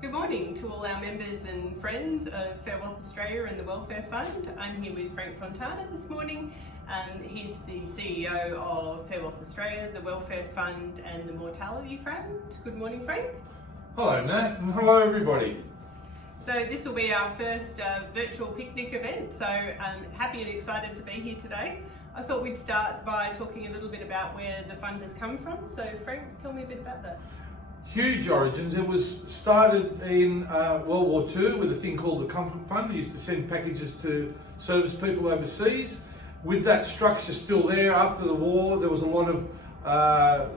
Good morning to all our members and friends of Fair Wealth Australia and the Welfare Fund. I'm here with Frank Fontana this morning. He's the CEO of Fair Wealth Australia, the Welfare Fund and the Mortality Fund. Good morning, Frank. Hello Nat, and hello everybody. So this will be our first virtual picnic event, so I'm happy and excited to be here today. I thought we'd start by talking a little bit about where the fund has come from. So Frank, tell me a bit about that. Huge origins. It was started in World War II with a thing called the Comfort Fund. We used to send packages to service people overseas. With that structure still there after the war, there was a lot of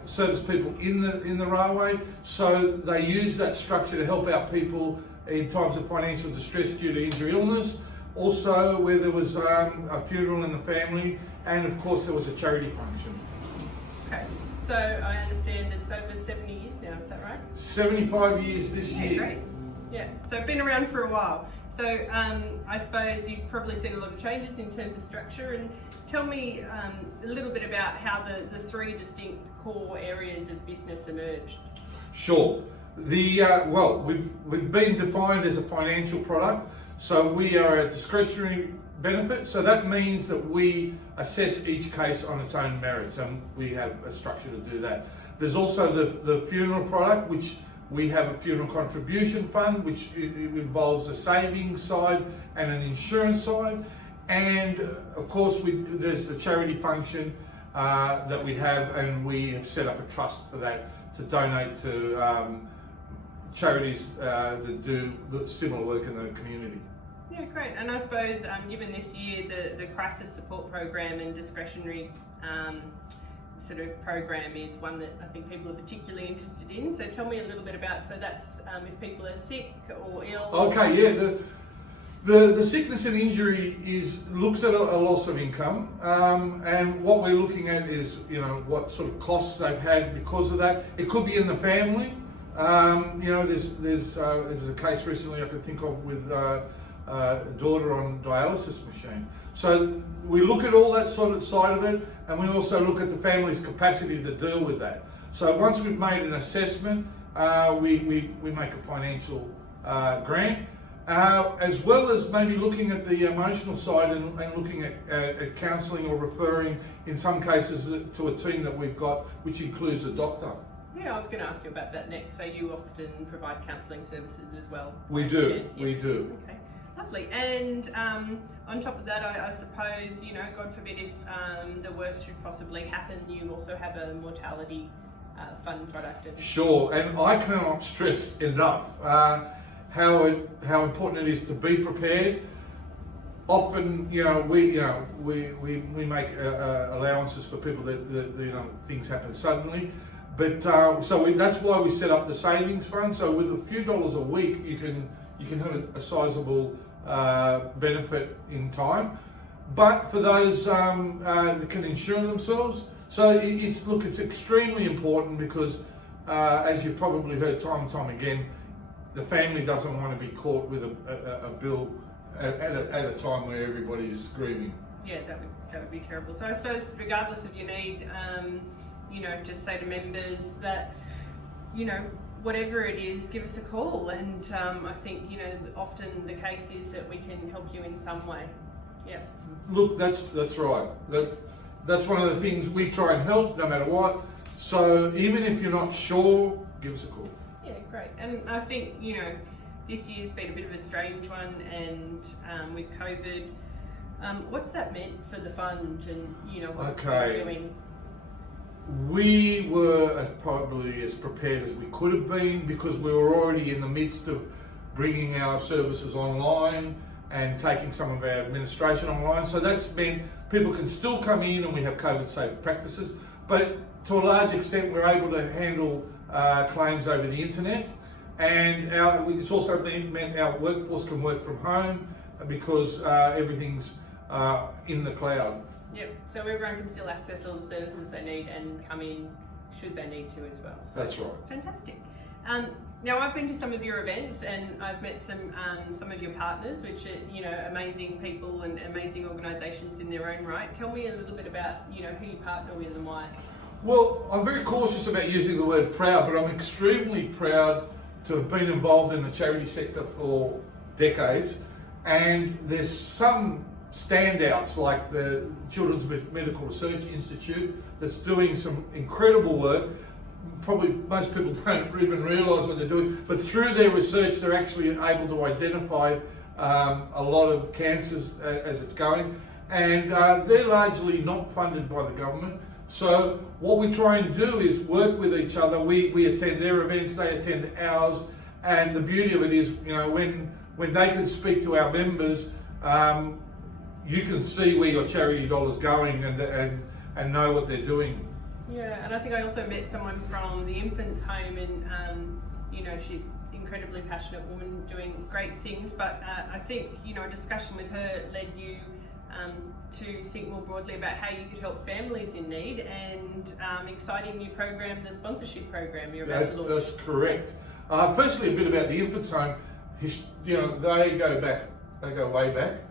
service people in the railway, so they used that structure to help out people in times of financial distress due to injury, illness. Also, where there was a funeral in the family, and of course there was a charity function. Okay, so I understand it's over 70 years now, is that right? 75 years this year. Great. Yeah, so I've been around for a while. So I suppose you've probably seen a lot of changes in terms of structure, and tell me a little bit about how the three distinct core areas of business emerged. Sure. Well, we've been defined as a financial product, so we are a discretionary benefit. So that means that we assess each case on its own merits, and we have a structure to do that. There's also the funeral product, which we have a funeral contribution fund, which it involves a savings side and an insurance side, and of course there's the charity function that we have, and we have set up a trust for that to donate to charities that do similar work in the community. Yeah, great. And I suppose given this year the crisis support program and discretionary sort of program is one that I think people are particularly interested in. So tell me a little bit about, so that's if people are sick or ill. Okay, yeah. The sickness and injury looks at a loss of income, and what we're looking at is, what sort of costs they've had because of that. It could be in the family. There's a case recently I could think of with a daughter on dialysis machine. So we look at all that sort of side of it, and we also look at the family's capacity to deal with that. So once we've made an assessment, we make a financial grant, as well as maybe looking at the emotional side and looking at counselling or referring, in some cases, to a team that we've got, which includes a doctor. Yeah, I was going to ask you about that next. So you often provide counselling services as well? We do, yes. We do. Okay, lovely. And on top of that, I suppose, God forbid if the worst should possibly happen, you also have a mortality fund product. Sure, and I cannot stress enough how important it is to be prepared. Often, we make allowances for people that things happen suddenly. But that's why we set up the savings fund. So with a few dollars a week, you can have a sizable benefit in time. But for those that can insure themselves, so it's extremely important because, as you've probably heard time and time again, the family doesn't want to be caught with a bill at a time where everybody's grieving. Yeah, that would be terrible. So I suppose regardless of your need, just say to members that, whatever it is, give us a call. And I think, often the case is that we can help you in some way. Yeah. Look, that's right. That's one of the things we try and help no matter what. So even if you're not sure, give us a call. Yeah, great. And I think, this year's been a bit of a strange one, and with COVID, what's that meant for the fund and, what we're doing? We were probably as prepared as we could have been, because we were already in the midst of bringing our services online and taking some of our administration online. So that's meant people can still come in, and we have COVID-safe practices, but to a large extent we're able to handle claims over the internet. And it's also meant our workforce can work from home because everything's in the cloud. Yep, so everyone can still access all the services they need and come in should they need to as well. So that's right. Fantastic. Now I've been to some of your events, and I've met some of your partners, which are amazing people and amazing organisations in their own right. Tell me a little bit about who you partner with and why. Well, I'm very cautious about using the word proud, but I'm extremely proud to have been involved in the charity sector for decades, and there's some standouts like the Children's Medical Research Institute that's doing some incredible work. Probably most people don't even realise what they're doing, but through their research they're actually able to identify a lot of cancers as it's going, and they're largely not funded by the government. So what we try and do is work with each other. We attend their events, they attend ours, and the beauty of it is, you know, when they can speak to our members, you can see where your charity dollar's going and know what they're doing. Yeah, and I think I also met someone from the infants home, and you know, she's an incredibly passionate woman doing great things, but I think, you know, a discussion with her led you to think more broadly about how you could help families in need, and exciting new program, the sponsorship program you're about to launch. That's correct. Firstly, a bit about the infants home. You know, they go way back,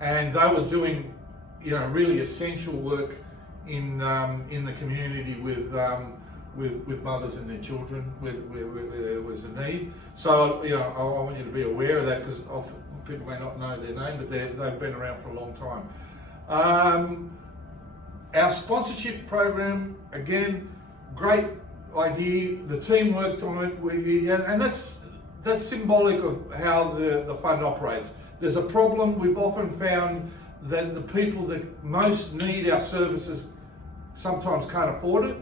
and they were doing, you know, really essential work in the community with mothers and their children where there was a need. So, you know, I want you to be aware of that, because people may not know their name, but they've been around for a long time. Our sponsorship program, again, great idea. The team worked on it, and that's symbolic of how the fund operates. There's a problem. We've often found that the people that most need our services sometimes can't afford it.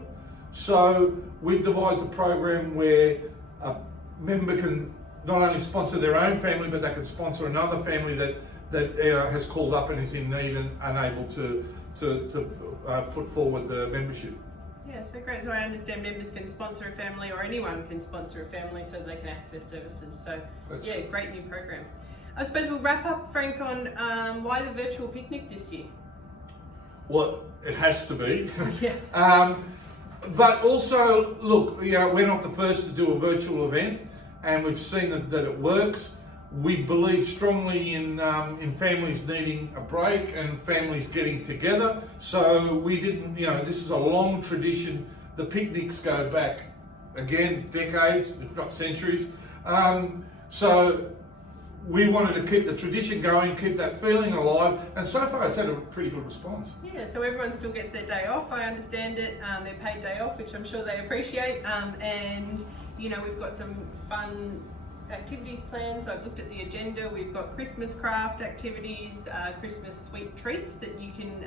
So we've devised a program where a member can not only sponsor their own family, but they can sponsor another family that has called up and is in need and unable to put forward the membership. Yeah, so great. So I understand members can sponsor a family, or anyone can sponsor a family so they can access services. So yeah, great new program. I suppose we'll wrap up, Frank, on why the virtual picnic this year. Well, it has to be. Yeah. But also, look, you know, we're not the first to do a virtual event, and we've seen that it works. We believe strongly in families needing a break and families getting together. So we didn't, you know, this is a long tradition. The picnics go back, again, decades, if not centuries. So we wanted to keep the tradition going, keep that feeling alive, and so far it's had a pretty good response. Yeah, so everyone still gets their day off, I understand it, their paid day off, which I'm sure they appreciate, and you know, we've got some fun activities planned. So I've looked at the agenda. We've got Christmas craft activities, Christmas sweet treats that you can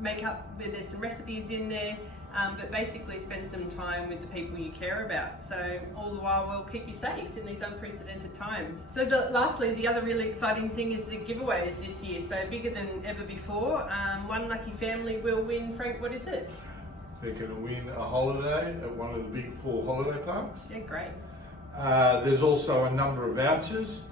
make up. There's some recipes in there, but basically spend some time with the people you care about. So all the while we'll keep you safe in these unprecedented times. So lastly, the other really exciting thing is the giveaways this year. So bigger than ever before. One lucky family will win. Frank, what is it? They're going to win a holiday at one of the big 4 holiday parks. Yeah, great. There's also a number of vouchers,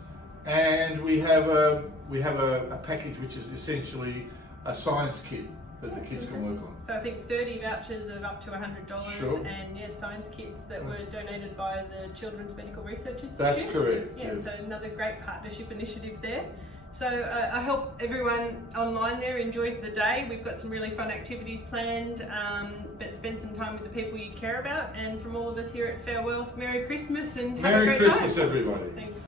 and we have a package which is essentially a science kit that the kids can work on. So I think 30 vouchers of up to $100, sure. And yeah, science kits that were donated by the Children's Medical Research Institute. That's correct. Yeah, yes. So another great partnership initiative there. So I hope everyone online there enjoys the day. We've got some really fun activities planned, but spend some time with the people you care about. And from all of us here at Fair Wealth, Merry Christmas and have a great Merry Christmas, time. everybody. Thanks.